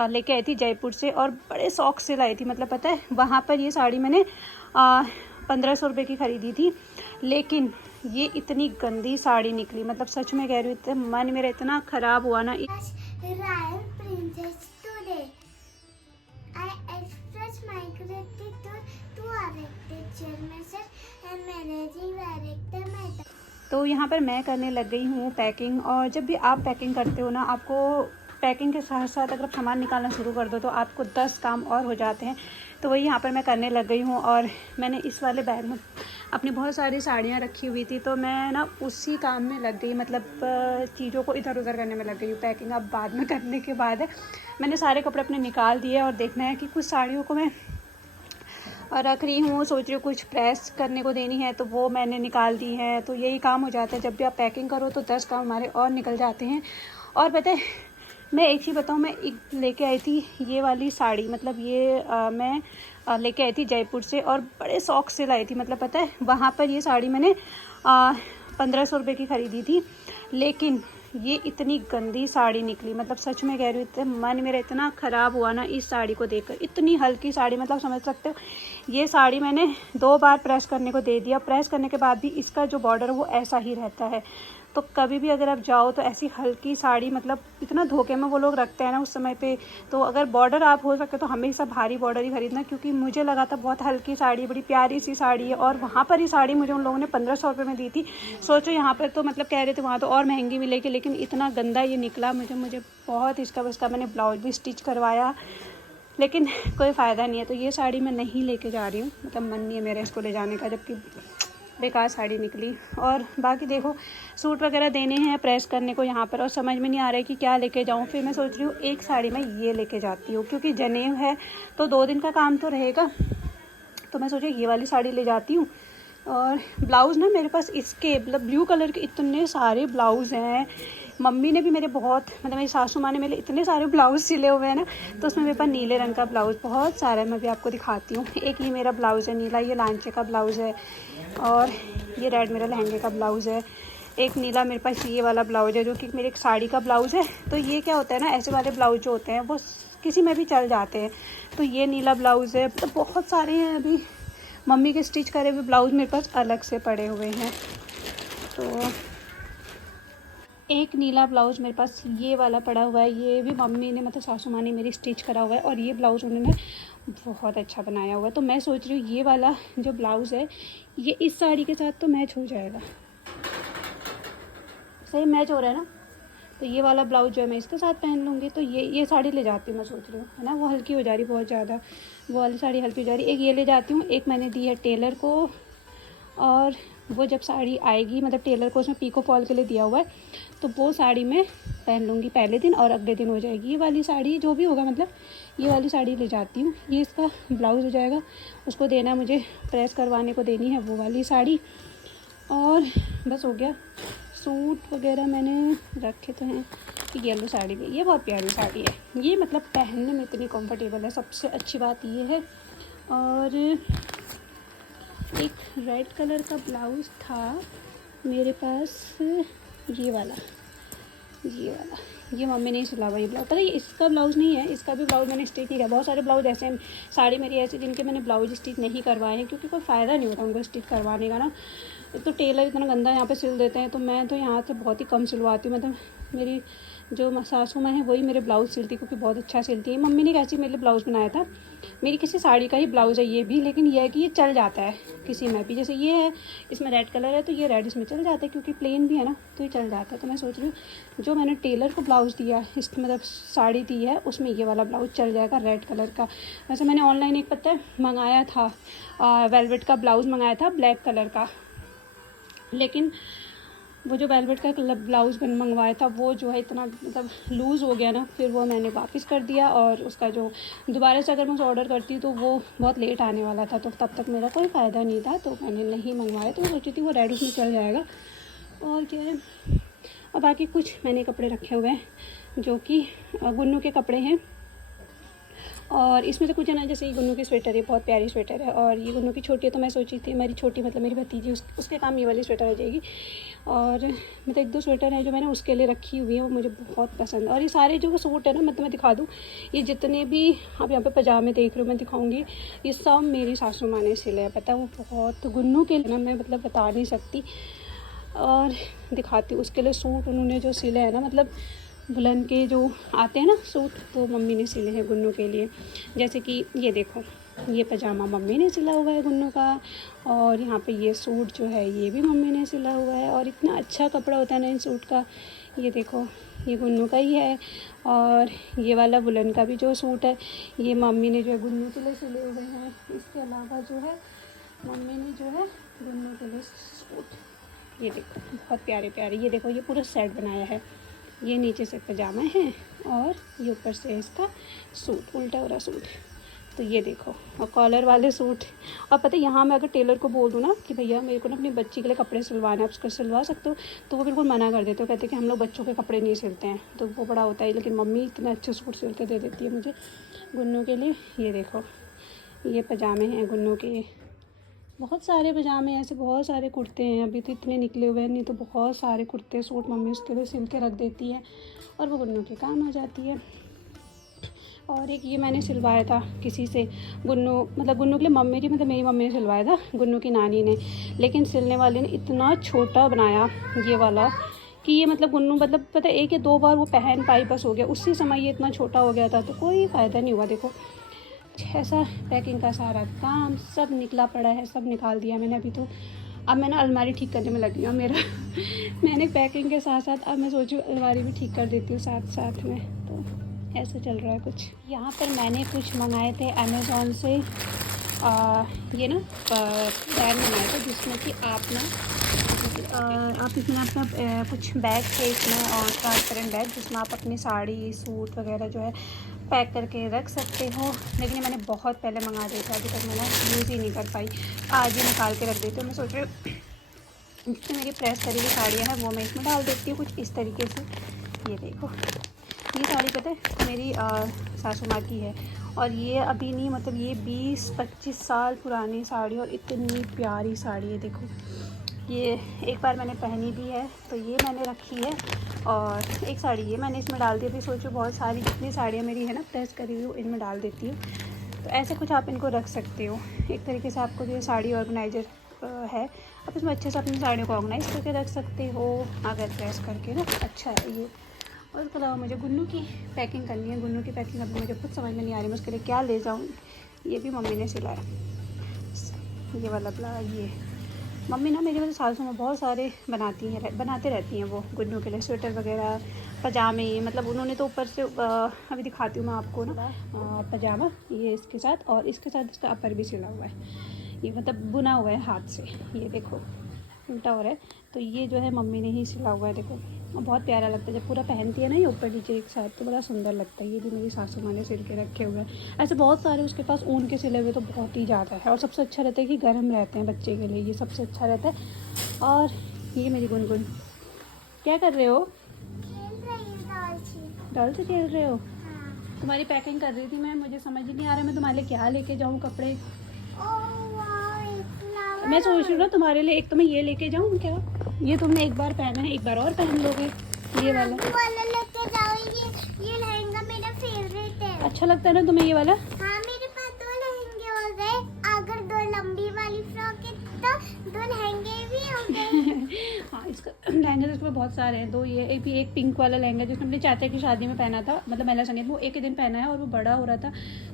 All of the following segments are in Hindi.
लेके आई थी जयपुर से और बड़े शौक से लाई थी। मतलब पता है वहाँ पर ये साड़ी मैंने 1500 रुपये की ख़रीदी थी, लेकिन ये इतनी गंदी साड़ी निकली। मतलब सच में कह रही हूँ, इतना मन मेरा इतना ख़राब हुआ ना। तो यहाँ पर मैं करने लग गई हूँ पैकिंग। और जब भी आप पैकिंग करते हो ना, आपको पैकिंग के साथ साथ अगर सामान निकालना शुरू कर दो तो आपको 10 काम और हो जाते हैं। तो वही यहाँ पर मैं करने लग गई हूँ। और मैंने इस वाले बैग में अपनी बहुत सारी साड़ियाँ रखी हुई थी, तो मैं ना उसी काम में लग गई। मतलब चीज़ों को इधर उधर करने में लग गई हूँ। पैकिंग अब बाद में करने के बाद है। मैंने सारे कपड़े अपने निकाल दिए और देखना है कि कुछ साड़ियों को मैं रख रही हूँ। सोच रही हूँ कुछ प्रेस करने को देनी है, तो वो मैंने निकाल दी है। तो यही काम हो जाता है। जब भी आप पैकिंग करो तो 10 काम हमारे और निकल जाते हैं। और पता है मैं एक चीज़ बताऊँ, मैं एक लेके आई थी ये वाली साड़ी। मतलब ये मैं लेके आई थी जयपुर से और बड़े शौक से लाई थी। मतलब पता है वहाँ पर ये साड़ी मैंने 1500 रुपये की ख़रीदी थी, लेकिन ये इतनी गंदी साड़ी निकली। मतलब सच में कह रही हूँ, इतना मन मेरा इतना ख़राब हुआ ना इस साड़ी को देखकर। इतनी हल्की साड़ी, मतलब समझ सकते हो, ये साड़ी मैंने 2 बार प्रेस करने को दे दिया। प्रेस करने के बाद भी इसका जो बॉर्डर है वो ऐसा ही रहता है। तो कभी भी अगर आप जाओ तो ऐसी हल्की साड़ी, मतलब इतना धोखे में वो लोग रखते हैं ना उस समय पे। तो अगर बॉर्डर आप हो सके तो हमेशा भारी बॉर्डर ही खरीदना, क्योंकि मुझे लगा था बहुत हल्की साड़ी, बड़ी प्यारी सी साड़ी है। और वहाँ पर ही साड़ी मुझे उन लोगों ने 1500 रुपये में दी थी। सोचो यहाँ पर तो मतलब कह रहे थे वहाँ तो और महंगी मिलेगी, लेकिन इतना गंदा ये निकला। मुझे बहुत इसका मैंने ब्लाउज भी स्टिच करवाया, लेकिन कोई फ़ायदा नहीं है। तो ये साड़ी मैं नहीं लेके जा रही हूँ। मतलब मन नहीं है मेरा इसको ले जाने का, जबकि बेकार साड़ी निकली। और बाकी देखो सूट वगैरह देने हैं प्रेस करने को यहाँ पर, और समझ में नहीं आ रहा है कि क्या लेके जाऊँ। फिर मैं सोच रही हूँ एक साड़ी मैं ये लेके जाती हूँ, क्योंकि जनेऊ है तो 2 दिन का काम तो रहेगा। तो मैं सोची ये वाली साड़ी ले जाती हूँ। और ब्लाउज़ ना मेरे पास इसके मतलब ब्लू कलर के इतने सारे ब्लाउज़ हैं। मम्मी ने भी मेरे बहुत, मतलब मेरी सासू माँ ने मेरे इतने सारे ब्लाउज़ सिले हुए हैं ना, तो उसमें मेरे पास नीले रंग का ब्लाउज़ बहुत सारा है। मैं भी आपको दिखाती हूँ। एक ये मेरा ब्लाउज़ है नीला, ये लांचे का ब्लाउज़ है। और ये रेड मेरा लहंगे का ब्लाउज़ है। एक नीला मेरे पास ये वाला ब्लाउज़ है, जो कि मेरे एक साड़ी का ब्लाउज़ है। तो ये क्या होता है ना, ऐसे वाले ब्लाउज जो होते हैं वो किसी में भी चल जाते हैं। तो ये नीला ब्लाउज़ है। तो बहुत सारे हैं। अभी मम्मी के स्टिच करे हुए ब्लाउज़ मेरे पास अलग से पड़े हुए हैं। तो एक नीला ब्लाउज़ मेरे पास ये वाला पड़ा हुआ है। ये भी मम्मी ने, मतलब सासू माँ ने मेरी स्टिच करा हुआ है। और ये ब्लाउज़ उन्होंने बहुत अच्छा बनाया हुआ है। तो मैं सोच रही हूँ ये वाला जो ब्लाउज़ है ये इस साड़ी के साथ तो मैच हो जाएगा। सही मैच हो रहा है ना। तो ये वाला ब्लाउज़ जो है मैं इसके साथ पहन लूँगी। तो ये साड़ी ले जाती हूँ मैं सोच रही हूँ, है ना। वो हल्की हो जा रही बहुत ज़्यादा, वो वाली साड़ी हल्की हो जा रही। एक ये ले जाती हूँ, एक मैंने दी है टेलर को। और वो जब साड़ी आएगी, मतलब टेलर को उसमें पीको फॉल के लिए दिया हुआ है, तो वो साड़ी मैं पहन लूँगी पहले दिन और अगले दिन हो जाएगी। ये वाली साड़ी जो भी होगा, मतलब ये वाली साड़ी ले जाती हूँ। ये इसका ब्लाउज़ हो जाएगा, उसको देना मुझे, प्रेस करवाने को देनी है वो वाली साड़ी। और बस हो गया। सूट वगैरह मैंने रखे तो हैं। येलो साड़ी भी, ये बहुत प्यारी साड़ी है। ये मतलब पहनने में इतनी कंफर्टेबल है, सबसे अच्छी बात ये है। और एक रेड कलर का ब्लाउज़ था मेरे पास, ये वाला, ये मम्मी ने सिला हुआ ये ब्लाउज़। पता है इसका ब्लाउज़ नहीं है, इसका भी ब्लाउज़ मैंने स्टिच नहीं किया। बहुत सारे ब्लाउज़ ऐसे हैं, साड़ी मेरी ऐसी जिनके मैंने ब्लाउज़ स्टिच नहीं करवाए हैं, क्योंकि कोई फ़ायदा नहीं होता उनको स्टिच करवाने का ना। एक तो टेलर इतना गंदा यहाँ पे सिल देते हैं। तो मैं तो यहाँ से बहुत ही कम सिलवाती हूँ। मतलब मेरी जो सासू माँ है वही मेरे ब्लाउज़ सिलती, क्योंकि बहुत अच्छा सिलती है। मम्मी ने कैसे मेरे लिए ब्लाउज़ बनाया था, मेरी किसी साड़ी का ही ब्लाउज़ है ये भी, लेकिन यह है कि ये चल जाता है किसी में भी। जैसे ये है, इसमें रेड कलर है तो ये रेड इसमें चल जाता है, क्योंकि प्लेन भी है ना, तो ये चल जाता है। तो मैं सोच रही हूँ जो मैंने टेलर को ब्लाउज़ दिया, इस मतलब साड़ी दी है, उसमें ये वाला ब्लाउज़ चल जाएगा रेड कलर का। वैसे मैंने ऑनलाइन एक पता है मंगाया था, वेलवेट का ब्लाउज़ मंगाया था ब्लैक कलर का, लेकिन वो जो वेलवेट का ब्लाउज़ मंगवाया था वो जो है इतना मतलब लूज़ हो गया ना, फिर वो मैंने वापस कर दिया। और उसका जो दोबारा से अगर मैं उसे ऑर्डर करती तो वो बहुत लेट आने वाला था, तो तब तक मेरा कोई फ़ायदा नहीं था, तो मैंने नहीं मंगवाया। तो मैं सोची थी वो रेड उसमें चल जाएगा और क्या है। और बाकी कुछ मैंने कपड़े रखे हुए हैं जो कि गुन्नू के कपड़े हैं। और इसमें तो कुछ है ना, जैसे ये गुन्नू की स्वेटर है, बहुत प्यारी स्वेटर है। और ये गुन्नू की छोटी है, तो मैं सोची थी मेरी छोटी मतलब मेरी भतीजी उसके काम ये वाली स्वेटर हो जाएगी। और मतलब 1-2 स्वेटर है जो मैंने उसके लिए रखी हुई है, वो मुझे बहुत पसंद है। और ये सारे जो सूट है ना, मतलब मैं दिखा दूँ, ये जितने भी आप यहाँ पे पजामे देख रहे हो, मैं दिखाऊंगी, ये सब मेरी सासू माँ ने सिले हैं। पता है वो बहुत गुन्नू के लिए ना, मैं मतलब बता नहीं सकती। और दिखाती हूँ उसके लिए सूट उन्होंने जो सिले हैं ना, मतलब बुलंद के जो आते हैं ना सूट, वो मम्मी ने सिले हैं गुन्नू के लिए। जैसे कि ये देखो, ये पजामा मम्मी ने सिला हुआ है गुन्नू का। और यहाँ पे ये सूट जो है ये भी मम्मी ने सिला हुआ है। और इतना अच्छा कपड़ा होता है ना इन सूट का। ये देखो, ये गुन्नू का ही है। और ये वाला बुलंद का भी जो सूट है, ये मम्मी ने जो है गुन्नू के लिए सिले हुए हैं। इसके अलावा जो है मम्मी ने जो है गुन्नू के लिए सूट, ये देखो बहुत प्यारे प्यारे, ये देखो ये पूरा सेट बनाया है। ये नीचे से पजामा है और ये ऊपर से इसका सूट, उल्टा वाला सूट। तो ये देखो, और कॉलर वाले सूट। और पता है यहाँ मैं अगर टेलर को बोल दूँ ना कि भैया मेरे को ना अपनी बच्ची के लिए कपड़े सिलवाना, आप उसको सिलवा सकते हो, तो वो बिल्कुल मना कर देते हो। कहते हैं कि हम लोग बच्चों के कपड़े नहीं सिलते हैं, तो वो बड़ा होता है। लेकिन मम्मी इतने अच्छे सूट सिल के दे देती है मुझे गुन्नू के लिए। ये देखो, ये पजामे हैं गुन्नू के, बहुत सारे पजामे, ऐसे बहुत सारे कुर्ते हैं। अभी तो इतने निकले हुए हैं, नहीं तो बहुत सारे कुर्ते सूट मम्मी उसके लिए सिल के रख देती है और वो गुन्नू के काम आ जाती है। और एक ये मैंने सिलवाया था किसी से, गुन्नू मतलब गुन्नू के लिए मम्मी की, मतलब मेरी मम्मी ने सिलवाया था गुन्नू की नानी ने। लेकिन सिलने वाले ने इतना छोटा बनाया ये वाला कि ये मतलब गुन्नू मतलब पता है 1 या 2 बार वो पहन पाई, बस हो गया। उसी समय ये इतना छोटा हो गया था, तो कोई फ़ायदा नहीं हुआ। देखो ऐसा पैकिंग का सारा काम सब निकला पड़ा है, सब निकाल दिया मैंने अभी तो। अब मैं ना अलमारी ठीक करने में लगी हूँ मेरा मैंने पैकिंग के साथ साथ अब मैं सोचूँ अलमारी भी ठीक कर देती हूँ साथ साथ में। तो ऐसा चल रहा है कुछ। यहाँ पर मैंने कुछ मंगाए थे अमेज़ोन से, ये ना बैग मंगाए थे जिसमें कि आप ना आप इसमें अपना कुछ बैग थे इसमें, और ट्रांसपेरेंट बैग जिसमें आप अपनी साड़ी सूट वगैरह जो है पैक करके रख सकते हो। लेकिन ये मैंने बहुत पहले मंगा दिया था, अभी तक मैंने यूज़ ही नहीं कर पाई। आज ही निकाल के रख देती हूँ। मैं सोच रही हूँ जितनी मेरी प्रेस करी हुई साड़ियाँ हैं वो मैं इसमें डाल देती हूँ कुछ इस तरीके से। ये देखो, ये साड़ी पता है मेरी सासू माँ की है, और ये अभी नहीं, मतलब ये 20-25 साल पुरानी साड़ी, और इतनी प्यारी साड़ी है। देखो ये एक बार मैंने पहनी भी है, तो ये मैंने रखी है। और एक साड़ी ये मैंने इसमें डाल दी। अभी सोचो बहुत सारी जितनी साड़ियाँ मेरी है ना प्रेस करी हुई, इनमें डाल देती हूँ। तो ऐसे कुछ आप इनको रख सकते हो। एक तरीके से आपको जो साड़ी ऑर्गेनाइजर है, आप इसमें अच्छे से अपनी साड़ियों को ऑर्गेनाइज करके रख सकते हो अगर प्रेस करके ना। अच्छा है ये। और इसके अलावा मुझे गुन्नू की पैकिंग करनी है। गुन्नू की पैकिंग अभी मुझे खुद समझ में नहीं आ रही, मैं उसके लिए क्या ले जाऊँ। ये भी मम्मी ने सिलाया, ये वाला ब्लाउज। ये मम्मी ना मेरी मतलब सासू में बहुत सारे बनाते रहती हैं वो गुन्नू के लिए स्वेटर वगैरह, पजामे। मतलब उन्होंने तो ऊपर से अभी दिखाती हूँ मैं आपको ना, पजामा ये इसके साथ, और इसके साथ इसका अपर भी सिला हुआ है। ये मतलब बुना हुआ है हाथ से, ये देखो उल्टा हो रहा है। तो ये जो है मम्मी ने ही सिला हुआ है। देखो बहुत प्यारा लगता है जब पूरा पहनती है ना ये ऊपर नीचे एक साथ, तो बड़ा सुंदर लगता है। ये भी मेरी सासू माँ ने सिल के रखे हुए हैं। ऐसे बहुत सारे उसके पास ऊन के सिले हुए तो बहुत ही ज़्यादा है। और सबसे अच्छा रहता है कि गर्म रहते हैं बच्चे के लिए, ये सबसे अच्छा रहता है। और ये मेरी गुनगुन, क्या कर रहे हो? डॉल से खेल रहे हो? तुम्हारी पैकिंग कर रही थी मैं, मुझे समझ ही नहीं आ रहा मैं तुम्हारे लिए क्या लेके जाऊँ कपड़े। मैं सोच रही हूँ ना तुम्हारे लिए एक तो मैं ये लेके जाऊँ क्या, ये तुमने एक बार पहना है, एक बार और पहन लोगे ये वाला लेके जाओ। ये लहंगा मेरा फेवरेट है। अच्छा लगता है ना तुम्हें ये वाला? हाँ मेरे पास 2 लहंगे हो गए। अगर 2 लंबी वाली फ्रॉक है तो 2 लहंगे भी हो गए हाँ इसका लहंगे तो इसमें बहुत सारे हैं। 2 ये एक पिंक वाला लहंगा जिसमें अपने चाचा की शादी में पहना था, मतलब महिला संगीत, वो एक ही दिन पहना है और वो बड़ा हो रहा था,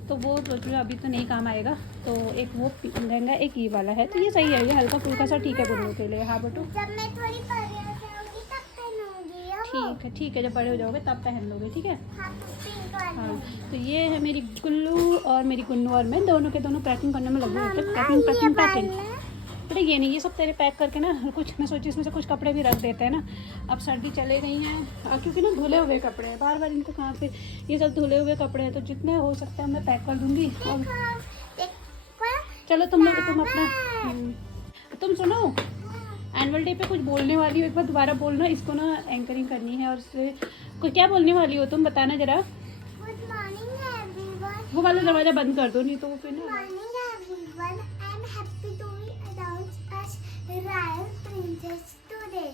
तो वो सोच रही हूँ अभी तो नहीं काम आएगा। तो एक वो लहंगा, एक ये वाला है, तो ये सही है, ये हल्का फुल्का सा ठीक है गुन्नू के लिए। हाँ बटू, जब मैं थोड़ी बड़ी हो जाऊंगी तब पहनूंगी। ठीक है, जब बड़े हो जाओगे तब पहन लोगे, ठीक है। हाँ तो पिंक वाली। हाँ तो ये है मेरी गुल्लू और मेरी गुन्नू, और मैं दोनों के दोनों पैकिंग करने में लगे होते हैं। पैकिंग बेटा ये नहीं, ये सब तेरे पैक करके ना कुछ, मैं सोची इसमें से कुछ कपड़े भी रख देते हैं ना। अब सर्दी चले गई हैं क्योंकि ना धुले हुए कपड़े हैं, बार इनको कहाँ पे, ये सब धुले हुए कपड़े हैं, तो जितने हो सकते हैं मैं पैक कर दूँगी। और चलो तुम अपना तुम सुनो, एनुअल डे पे कुछ बोलने वाली हो, एक बार दोबारा बोलना, इसको ना एंकरिंग करनी है। और उससे कुछ क्या बोलने वाली हो तुम, बताना ज़रा। Good morning everyone. वो वाला दरवाजा बंद कर दो, नहीं तो वो फिर ना। Morning everyone, I'm happy to be announced as Royal Princess today.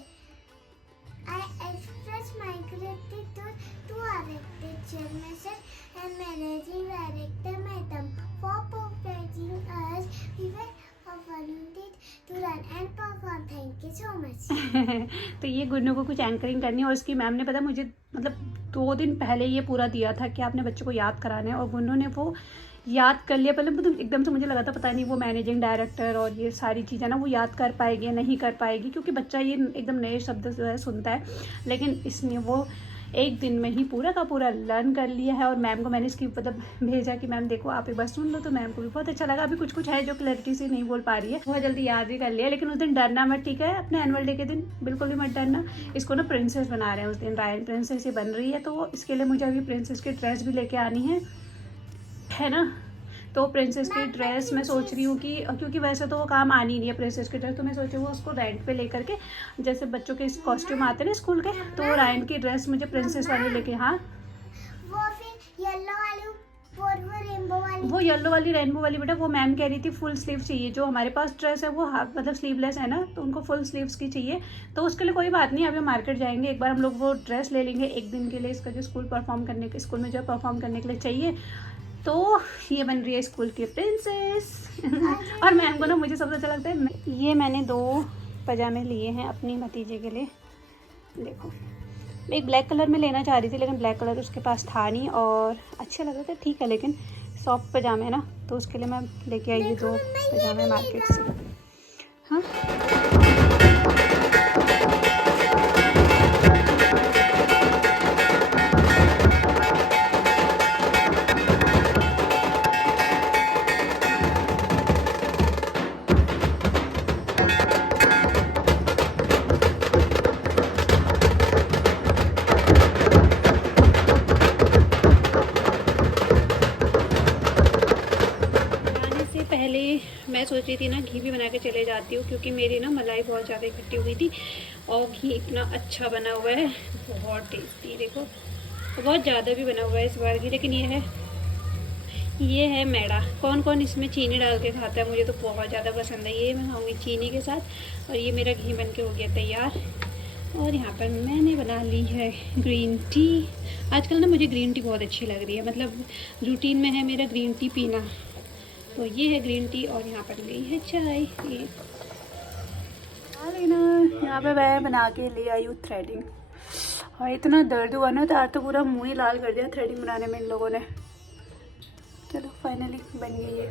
I express my gratitude to our teacher Mr. and Managing Director Madam for providing us with an opportunity to run and perform. Thank you so much. तो ये गुन्नू को कुछ एंकरिंग करनी है और उसकी मैम ने पता मुझे मतलब 2 दिन पहले ये पूरा दिया था कि आपने बच्चों को याद कराना है, और गुन्नू ने वो याद कर लिया। पहले मतलब एकदम से मुझे लगा था पता नहीं वो मैनेजिंग डायरेक्टर और ये सारी चीज़ें ना वो याद कर पाएगी या नहीं कर पाएगी, क्योंकि बच्चा ये एकदम नए शब्द जो है सुनता है, लेकिन इसने वो 1 दिन में ही पूरा का पूरा लर्न कर लिया है। और मैम को मैंने इसकी मतलब भेजा कि मैम देखो आप एक बार सुन लो, तो मैम को भी बहुत अच्छा लगा। अभी कुछ कुछ है जो क्लैरिटी से नहीं बोल पा रही है, बहुत जल्दी याद भी कर लिया, लेकिन उस दिन डरना मत, ठीक है? अपने एनुअल डे के दिन बिल्कुल भी मत डरना। इसको ना प्रिंसेस बना रहे हैं उस दिन, रॉयल प्रिंसेस ही बन रही है, तो इसके लिए मुझे अभी प्रिंसेस की ड्रेस भी लेके आनी है ना। तो प्रिंसेस की ड्रेस मैं सोच रही हूँ कि क्योंकि वैसे तो वो काम आनी नहीं है प्रिंसेस की ड्रेस, तो मैं सोच रही हूँ उसको रेंट पे लेकर के, जैसे बच्चों के कॉस्ट्यूम आते हैं ना स्कूल के, तो वो रॉयल की ड्रेस मुझे प्रिंसेस वाली लेके। हाँ वो फिर येलो वाली और वो रेनबो वाली, वो येलो वाली रेनबो वाली बेटा, वो मैम कह रही थी फुल स्लीव चाहिए। जो हमारे पास ड्रेस है वो हाफ मतलब स्लीवलेस है ना, तो उनको फुल स्लीव्स की चाहिए। तो उसके लिए कोई बात नहीं, अभी मार्केट जाएंगे, एक बार हम लोग वो ड्रेस ले लेंगे 1 दिन के लिए, इसका जो स्कूल में जो परफॉर्म करने के लिए चाहिए। तो ये बन रही है स्कूल की प्रिंसेस। और मैम को ना मुझे सबसे अच्छा लगता है, ये मैंने 2 पजामे लिए हैं अपनी भतीजे के लिए। देखो एक ब्लैक कलर में लेना चाह रही थी, लेकिन ब्लैक कलर उसके पास था नहीं और अच्छे लग रहे थे, ठीक है, लेकिन सॉफ्ट पजामे है ना, तो उसके लिए मैं लेके आई 2 पजामे मार्केट से। हाँ पहले मैं सोच रही थी ना घी भी बना के चले जाती हूँ, क्योंकि मेरी ना मलाई बहुत ज़्यादा इकट्ठी हुई थी और घी इतना अच्छा बना हुआ है, बहुत टेस्टी। देखो बहुत ज़्यादा भी बना हुआ है इस बार घी, लेकिन ये है मैड़ा। कौन कौन इसमें चीनी डाल के खाता है, मुझे तो बहुत ज़्यादा पसंद है। ये मैं खाऊँगी चीनी के साथ। और ये मेरा घी बन के हो गया तैयार। और यहाँ पर मैंने बना ली है ग्रीन टी। आजकल ना मुझे ग्रीन टी बहुत अच्छी लग रही है, मतलब रूटीन में है मेरा ग्रीन टी पीना। तो ये है ग्रीन टी और यहाँ पर गई है चाय। ये लेना, यहाँ पे मैं बना के ले आई हूँ थ्रेडिंग, और इतना दर्द हुआ ना, तो आज तो पूरा मुँह ही लाल कर दिया थ्रेडिंग बनाने में इन लोगों ने। चलो फाइनली बन गई है।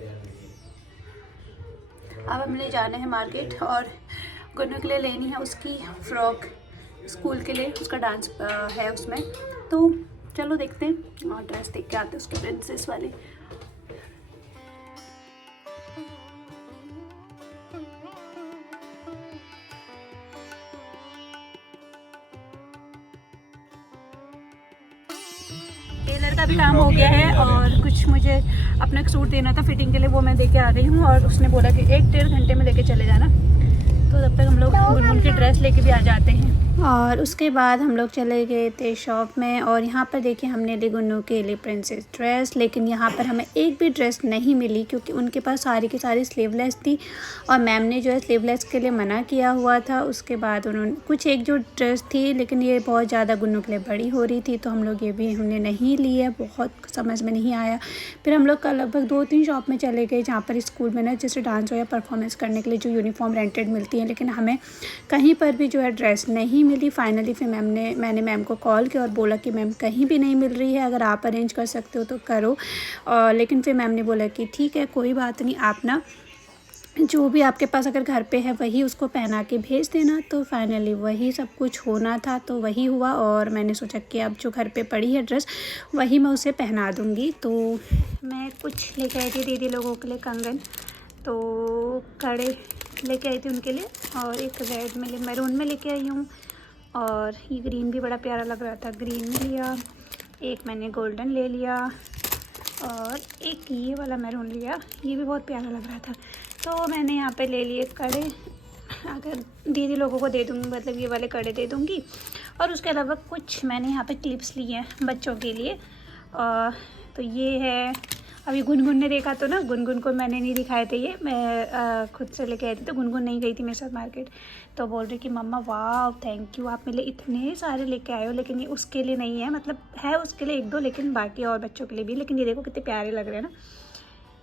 अब हमने जाना है मार्केट और गुन्नू के लिए लेनी है उसकी फ्रॉक स्कूल के लिए, उसका डांस है उसमें। तो चलो देखते हैं और ड्रेस देख के आते हैं उसके प्रिंसेस वाली। टेलर का भी काम हो गया है और कुछ मुझे अपना सूट देना था फिटिंग के लिए, वो मैं देके आ गई हूँ। और उसने बोला कि 1-1.5 घंटे में लेके चले जाना, तो तब तक हम लोग गुनगुन की ड्रेस लेके भी आ जाते हैं। और उसके बाद हम लोग चले गए थे शॉप में, और यहाँ पर देखिए हमने ली गुन्नू के लिए प्रिंसेस ड्रेस, लेकिन यहाँ पर हमें एक भी ड्रेस नहीं मिली, क्योंकि उनके पास सारी की सारी स्लीवलेस थी और मैम ने जो है स्लीवलेस के लिए मना किया हुआ था। उसके बाद उन्होंने कुछ एक जो ड्रेस थी, लेकिन ये बहुत ज़्यादा गुन्नू के लिए बड़ी हो रही थी, तो हम लोग ये भी हमने नहीं ली है, बहुत समझ में नहीं आया। फिर हम लोग का लगभग 2-3 शॉप में चले गए, जहाँ पर स्कूल में ना जैसे डांस हो या परफॉर्मेंस करने के लिए जो यूनिफॉर्म रेंटेड मिलती हैं, लेकिन हमें कहीं पर भी जो है ड्रेस नहीं मिली। फाइनली फिर मैंने मैम को कॉल किया और बोला कि मैम कहीं भी नहीं मिल रही है, अगर आप अरेंज कर सकते हो तो करो। लेकिन फिर मैम ने बोला कि ठीक है कोई बात नहीं, आप ना जो भी आपके पास अगर घर पे है वही उसको पहना के भेज देना। तो फाइनली वही सब कुछ होना था, तो वही हुआ। और मैंने सोचा कि अब जो घर पे पड़ी है ड्रेस वही मैं उसे पहना दूँगी। तो मैं कुछ लेके आई थी दीदी लोगों के लिए कंगन, तो कड़े लेके आई थी उनके लिए, और एक रेड में मैरून में लेके आई हूँ, और ये ग्रीन भी बड़ा प्यारा लग रहा था, ग्रीन में लिया। एक मैंने गोल्डन ले लिया और एक ये वाला मैरून लिया, ये भी बहुत प्यारा लग रहा था। तो मैंने यहाँ पे ले लिए कड़े, अगर दीदी लोगों को दे दूँगी, मतलब ये वाले कड़े दे दूँगी। और उसके अलावा कुछ मैंने यहाँ पे क्लिप्स लिए हैं बच्चों के लिए, तो ये है अभी गुनगुन ने देखा तो ना, गुनगुन को मैंने नहीं दिखाए थे ये, मैं खुद से लेके आई थी, तो गुनगुन नहीं गई थी मेरे साथ मार्केट, तो बोल रही कि मम्मा वाह थैंक यू, आप मेरे लिए इतने सारे लेके आए हो, लेकिन ये उसके लिए नहीं है, मतलब है उसके लिए 1-2, लेकिन बाकी और बच्चों के लिए भी। लेकिन ये देखो कितने प्यारे लग रहे हैं ना,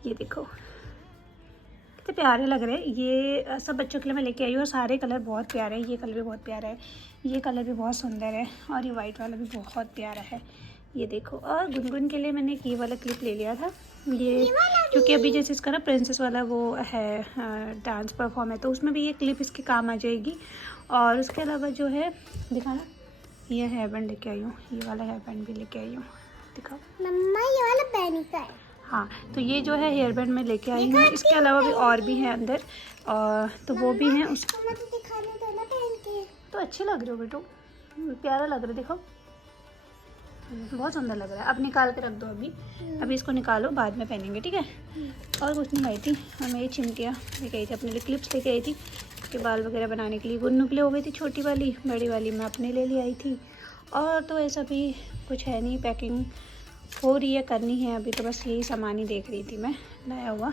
ये देखो कितने प्यारे लग रहे हैं। ये सब बच्चों के लिए मैं लेके आई हूँ और सारे कलर बहुत प्यारे हैं। ये कलर भी बहुत प्यारा है, ये कलर भी बहुत सुंदर है, और ये वाइट वाला भी बहुत प्यारा है, ये देखो। और गुनगुन के लिए मैंने एक ये वाला क्लिप ले लिया था, ये क्योंकि अभी जैसे इसका ना प्रिंसेस वाला वो है डांस परफॉर्म है, तो उसमें भी ये क्लिप इसके काम आ जाएगी। और उसके अलावा जो है दिखाना, ये हेयर बैंड लेके आई हूँ, ये वाला हेयर बैंड भी लेके आई हूँ, दिखाओ मम्मा ये वाला बैनी का है। हाँ, तो ये जो है हेयर बैंड में लेके आई हूँ। इसके अलावा भी और भी हैं अंदर, और तो वो भी हैं। उसको मुझे दिखाने दो ना पहन के। तो अच्छे लग रहे हो बेटू, प्यारा लग रहा है, देखो बहुत सुंदर लग रहा है। अब निकाल के रख दो, अभी इसको निकालो, बाद में पहनेंगे, ठीक है। और कुछ नहीं लाई थी, और मैं ये चिमटियाँ लेके आई थी अपने लिए, क्लिप्स लेके आई थी उसके बाल वगैरह बनाने के लिए। गुन्नू के लिए हो गई थी छोटी वाली, बड़ी वाली मैं अपने लिए ले आई थी। और तो ऐसा भी कुछ है नहीं, पैकिंग हो रही है, करनी है अभी, तो बस यही सामान ही देख रही थी मैं लाया हुआ।